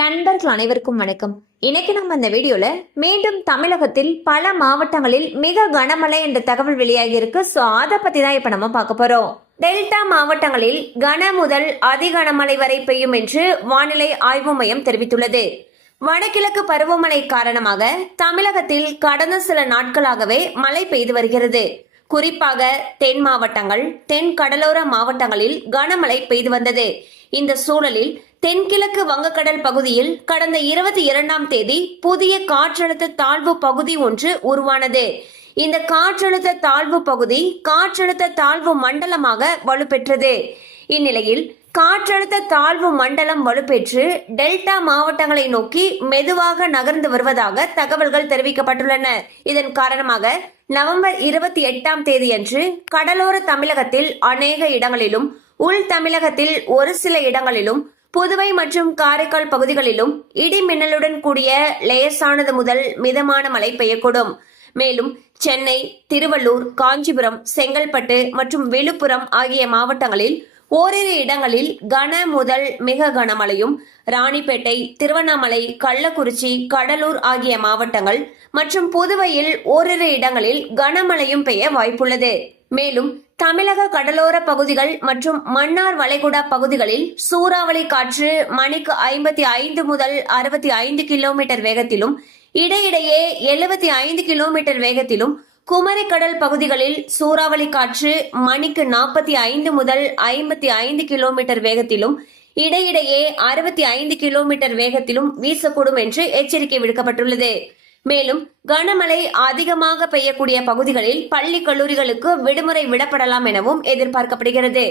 நண்பர்கள் அனைவருக்கும் வணக்கம். இன்னைக்கு நம்ம இந்த வீடியோல மீண்டும் தமிழகத்தில் பல மாவட்டங்களில் மிக கனமழை என்ற தகவல் வெளியாகி இருக்கு. ஸோ அதை பத்தி தான் இப்ப நம்ம பார்க்க போறோம். டெல்டா மாவட்டங்களில் கன முதல் அதி கனமழை வரை பெய்யும் என்று வானிலை ஆய்வு மையம் தெரிவித்துள்ளது. வடகிழக்கு பருவமழை காரணமாக தமிழகத்தில் கடந்த சில நாட்களாகவே மழை பெய்து வருகிறது. குறிப்பாக தென் மாவட்டங்கள், தென் கடலோர மாவட்டங்களில் கனமழை பெய்து வந்தது. இந்த சூழலில் தென்கிழக்கு வங்கக்கடல் பகுதியில் கடந்த 22ஆம் தேதி புதிய காற்றழுத்த தாழ்வு பகுதி ஒன்று உருவானது. இந்த காற்றழுத்த தாழ்வு பகுதி காற்றழுத்த தாழ்வு மண்டலமாக வலுப்பெற்றது. இந்நிலையில் காற்றழுத்த தாழ்வு மண்டலம் வலுப்பெற்று டெல்டா மாவட்டங்களை நோக்கி மெதுவாக நகர்ந்து வருவதாக தகவல்கள் தெரிவிக்கப்பட்டுள்ளன. இதன் காரணமாக நவம்பர் 28ஆம் தேதியன்று கடலோர தமிழகத்தில் அநேக இடங்களிலும், உள் தமிழகத்தில் ஒரு சில இடங்களிலும், புதுவை மற்றும் காரைக்கால் பகுதிகளிலும் இடி மின்னலுடன் கூடிய லேசானது முதல் மிதமான மழை பெய்யக்கூடும். மேலும் சென்னை, திருவள்ளூர், காஞ்சிபுரம், செங்கல்பட்டு மற்றும் விழுப்புரம் ஆகிய மாவட்டங்களில் ஓரிரு இடங்களில் கன முதல் மிக கனமழையும், ராணிப்பேட்டை, திருவண்ணாமலை, கள்ளக்குறிச்சி, கடலூர் ஆகிய மாவட்டங்கள் மற்றும் புதுவையில் ஓரிரு இடங்களில் கனமழையும் பெய்ய வாய்ப்புள்ளது. மேலும் தமிழக கடலோர பகுதிகள் மற்றும் மன்னார் வளைகுடா பகுதிகளில் சூறாவளி காற்று மணிக்கு 55 முதல் 65 கிலோமீட்டர் வேகத்திலும், இடையிடையே 75 கிலோமீட்டர் வேகத்திலும், குமரி கடல் பகுதிகளில் சூறாவளி காற்று மணிக்கு 45 முதல் 55 கிலோமீட்டர் வேகத்திலும், இடையிடையே 65 கிலோமீட்டர் வேகத்திலும் வீசக்கூடும் என்று எச்சரிக்கை விடுக்கப்பட்டுள்ளது. மேலும் கனமழை அதிகமாக பெய்யக்கூடிய பகுதிகளில் பள்ளி கல்லூரிகளுக்கு விடுமுறை விடப்படலாம் எனவும் எதிர்பார்க்கப்படுகிறது.